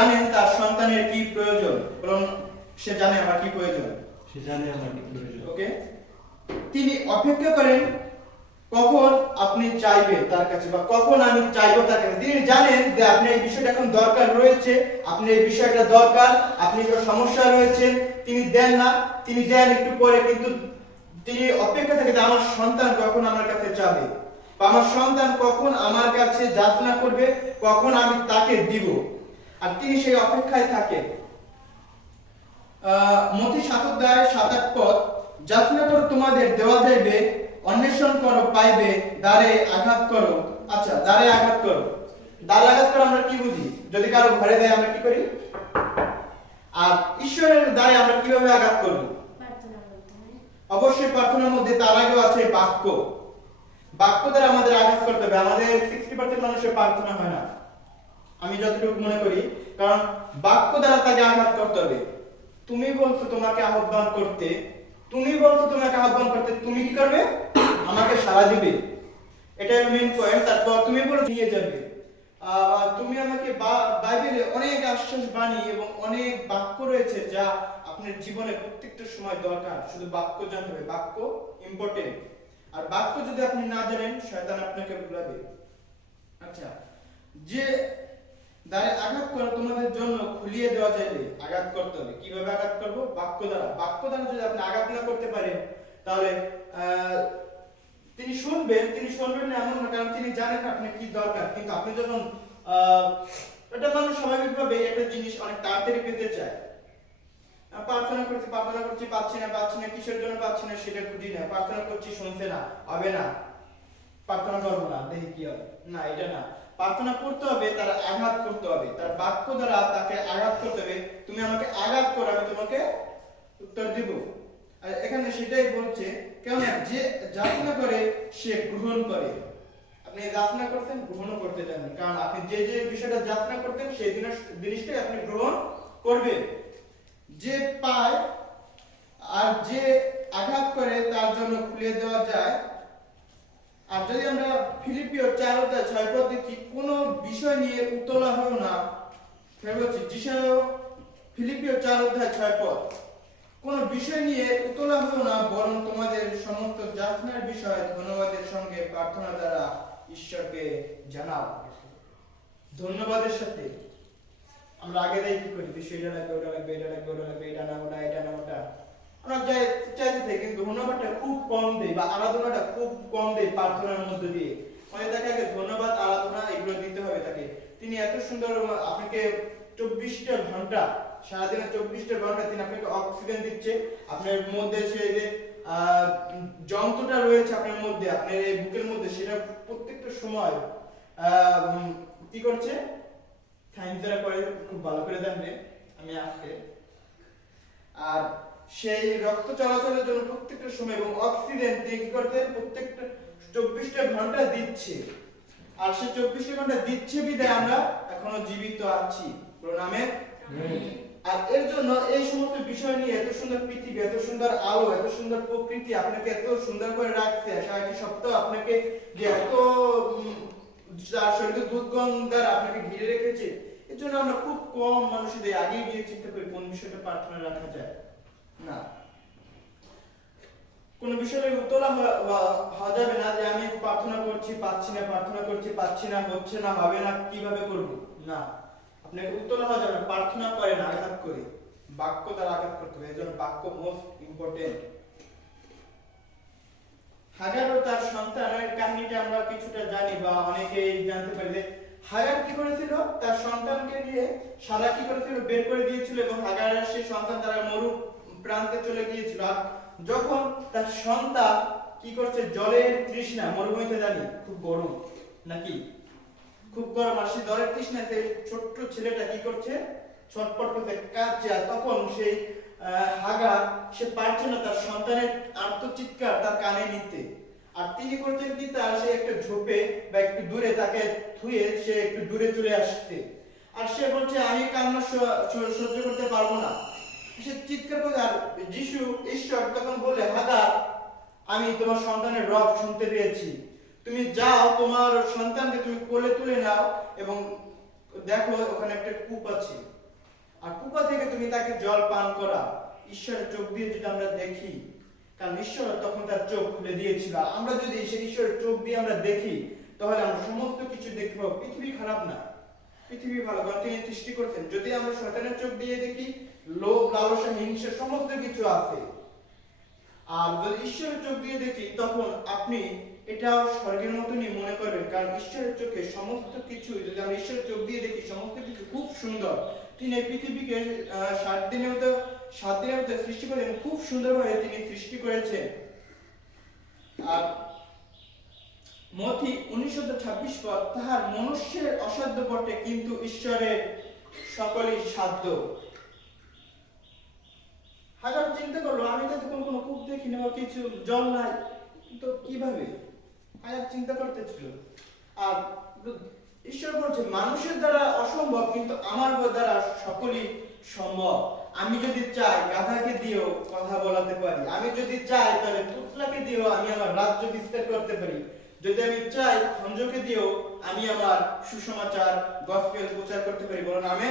জানেন তার সন্তানের কি প্রয়োজন? বলুন সে জানে আমার কি প্রয়োজন। সে জানে আমার কি প্রয়োজন। ওকে? তিনি অপেক্ষা করেন কখন আপনি চাইবে তার কাছে বা কখন আমি চাইব তার কাছে। তিনি জানেন যে আপনি এই বিষয়টা এখন দরকার রয়েছে আপনি এই বিষয়টা দরকার আপনি যে সমস্যা রয়েছে। তিনি দেন না তিনি দেন একটু পরে কিন্তু তিনি অপেক্ষা থাকে যে আমার সন্তান কখন আমার কাছে যাবে বা আমার সন্তান কখন আমার কাছে যাচনা করবে কখন আমি তাকে দিব। আর তিনি সেই অপেক্ষায় আহ, মথি সাত আট পদ তোমাদের দেওয়া যাইবে অন্বেষণ করো পাইবে দ্বারে আঘাত করো। আচ্ছা দ্বারে আঘাত করো। আঘাত করো আমরা কি বুঝি? যদি কারও ঘরে দেয় আমরা কি করি? আর ঈশ্বরের দ্বারে আমরা কীভাবে আঘাত করব? অবশ্যই প্রার্থনার মধ্যে তার আগেও আছে বাক্য। বাক্য দ্বারা আমাদের আঘাত করতে হবে। আমাদের সিক্সটি পার্সেন্ট মানুষের প্রার্থনা হয় না। আমি যতটুকু মনে করি, কারণ বাক্য দ্বারা তাকে আঘাত করতে হবে। তুমি বলছো তোমাকে আহ্বান করতে, তুমি বলছো তোমাকে আহ্বান করতে, তুমি কি করবে? আমাকে সাড়া দিবে। এটাই মেইন পয়েন্ট তারপর তুমি বলে, নিয়ে যাবে। তুমি আমাকে বাইবেলে অনেক আশ্বাস বাণী এবং অনেক বাক্য রয়েছে যা আপনার জীবনে প্রত্যেকটা সময় দরকার। শুধু বাক্য জানতে হবে, বাক্য ইম্পর্টেন্ট আর বাক্য যদি আপনি না জানেন, শয়তান আপনাকে ভুলাবে। আচ্ছা যে দ্বারে আঘাত করা তোমাদের জন্য খুলিয়ে দেওয়া যাবে আঘাত করতে হবে। কীভাবে আঘাত করব? বাক্য দ্বারা। বাক্য দ্বারা যদি আপনি আঘাত না করতে পারেন, তাহলে তিনি শুনবেন তিনি শুনবেন না এমন না, কারণ তিনি জানেন আপনার কি দরকার। কিন্তু আপনি যখন এটা মানুষ স্বাভাবিকভাবে একটা জিনিস অনেক তাড়াতাড়ি পেতে চায়। প্রার্থনা করছি প্রার্থনা করছি, পাচ্ছি না পাচ্ছি না, কিসের জন্য পাচ্ছি না, সেটা খুঁজি না। প্রার্থনা করছি, শুনছে না, হবে না। প্রার্থনা করব না, দেখি কি হবে না, এটা না। প্রার্থনা করতে হবে, তার আঘাত করতে হবে। তার বাক্য দ্বারা তাকে আঘাত করতে হবে। তুমি আমাকে আঘাত করো, আমি তোমাকে উত্তর দিব। আর এখানে সেটাই বলছে কেন যে যাচনা করে, সে গ্রহণ করে। আপনি যাচনা করতেন, গ্রহণও করতে জানেন কারণ আপনি যে যে বিষয়টা যাচনা করতেন, সেই জিনিস- জিনিসটাই আপনি গ্রহণ করবেন। যে পায় আর যে আঘাত করে, তার জন্য খুলে দেওয়া যায়। আর যদি আমরা ফিলিপিও চার অধ্যায় ছয় পদ দেখি, কোন বিষয় নিয়ে উতলা হও না। ফের বলছি যিশাও ফিলিপিও চার অধ্যায় ছয় পদ। কোন বিষয় নিয়ে উতলা হও না, বরং তোমাদের সমস্ত যাতনার বিষয় ধন্যবাদের সঙ্গে প্রার্থনা দ্বারা ঈশ্বরকে জানাও। ধন্যবাদের সাথে আমরা আগে কি করি? বিষয় এটা লাগবে, ওটা লাগবে, এটা লাগবে, ওটা লাগবে, এটা না ওটা, এটা না ওটা। আমরা চাইতে থাকি, কিন্তু ধন্যবাদটা খুব কম দেই বা আরাধনাটা খুব কম দেই প্রার্থনার মধ্যে দিয়ে। মানে তাকে ধন্যবাদ, আরাধনা এগুলো দিতে হবে তাকে। তিনি এত সুন্দর আপনাকে চব্বিশটা ঘণ্টা সারাদিনে চব্বিশটা ঘণ্টা তিনি আপনাকে অক্সিজেন দিচ্ছে। আপনার মধ্যে সে যে যন্ত্রটা রয়েছে আপনার মধ্যে, আপনার এই বুকের মধ্যে, সেটা প্রত্যেকটা সময় কি করছে? সায়েন্স যারা করে খুব ভালো করে জানবে, আমি আজকে। আর সেই রক্ত চলাচলের জন্য প্রত্যেকটা সময় এবং অক্সিজেন দিয়ে কি করতে প্রত্যেকটা চব্বিশটা ঘণ্টা দিচ্ছে। আর সে চব্বিশটা ঘণ্টা দিচ্ছে বিদায় আমরা এখনও জীবিত আছি। প্রণামে আর এর জন্য এই সমস্ত বিষয় নিয়ে এত সুন্দর পৃথিবী এত সুন্দর আলো এত সুন্দর প্রকৃতি আপনাকে এত সুন্দর করে রাখছে। সারাটি সপ্তাহ আপনাকে যে এত শরীরে দুধগন্ধ দ্বারা আপনাকে ঘিরে রেখেছে এর জন্য আমরা খুব কম মানুষদের আগে গিয়ে চিন্তা করি কোন বিষয়টা প্রার্থনা রাখা যায়। না। কোন বিষয়ে উতলা হওয়া- যাবে না যে আমি প্রার্থনা করছি পাচ্ছি না প্রার্থনা করছি পাচ্ছি না হচ্ছে না হবে না কীভাবে করব? না। আপনি উতলা হওয়া যাবে না প্রার্থনা করেন আঘাত করে। বাক্য দ্বারা আঘাত করতে হবে এজন্য বাক্য মোস্ট ইম্পর্টেন্ট হাগার ও তার সন্তানের কাহিনীটা আমরা কিছুটা জানি বা অনেকেই জানতে পারি যে হাগার কি করেছিল? তার সন্তানকে নিয়ে সারা কি করেছিল? বের করে দিয়েছিল এবং হাগারের সেই সন্তান তারা মরু প্রান্তে চলে গিয়েছিল। আর যখন তার সন্তান কি করছে? জলের তৃষ্ণা, মরুভূমিতে জানি, খুব গরম নাকি? খুব গরম। আর সেই জলের তৃষ্ণাতে ছোট্ট ছেলেটা কি করছে? ছটপট করতে তখন সেই সে পারছে না তার সন্তানের আর্তচিৎকার তার কানে নিতে। আর তিনি করছেন কি তার সে একটা ঝোপে বা একটু দূরে তাকে ধুয়ে সে একটু দূরে চলে আসছে। আর সে বলছে, আমি কান্না সহ্য করতে পারব না। সে চিৎকার করে আর যিশু ঈশ্বর তখন বলে হাগার আমি তোমার সন্তানের রব শুনতে পেয়েছি। তুমি যাও, তোমার সন্তানকে তুমি কোলে তুলে নাও এবং দেখো ওখানে একটা কূপ আছে। আর কূপা থেকে তুমি তাকে জল পান করা। ঈশ্বরের চোখ দিয়ে যদি আমরা দেখি, কারণ ঈশ্বর তখন তার চোখ খুলে দিয়েছিল। আমরা যদি সেই ঈশ্বরের চোখ দিয়ে আমরা দেখি, তাহলে আমরা সমস্ত কিছু দেখতে পৃথিবী খারাপ না। পৃথিবী ভালো। কারণ তিনি সৃষ্টি করছেন। যদি আমরা শয়তানের চোখ দিয়ে দেখি লালসা হিংসা সমস্ত কিছু আছে। আর যদি ঈশ্বরের চোখ দিয়ে দেখি, তখন আপনি এটাও স্বর্গের মতনই মনে করবেন। কারণ ঈশ্বরের চোখে সমস্ত কিছু যদি আমরা ঈশ্বরের চোখ দিয়ে দেখি, সমস্ত কিছু খুব সুন্দর। তিনি এই পৃথিবীকে সাত দিনের মতো, সাত দিনের মতো সৃষ্টি করেন খুব সুন্দরভাবে তিনি সৃষ্টি করেছেন। আর মথি উনিশশো ছাব্বিশ পদ তাহার মনুষ্যের অসাধ্য বটে, কিন্তু ঈশ্বরের সকলই সাধ্য। হাজার চিন্তা করল, আমি তো তখন কোনো কূপ দেখিনি বা কিছু, জল নাই, তো কীভাবে? হাজার চিন্তা করতেছিল আর ঈশ্বর বলছে, মানুষের দ্বারা অসম্ভব, কিন্তু আমার দ্বারা সকলই সম্ভব। আমি যদি চাই, গাধাকে দিয়েও কথা বলাতে পারি। আমি যদি চাই, তাহলে পুতলাকে দিয়েও আমি আমার রাজ্য বিস্তার করতে পারি। যদি আমি চাই, খঞ্জকে দিয়েও আমি আমার সুসমাচার গসপেল প্রচার করতে পারি। বলুন আমি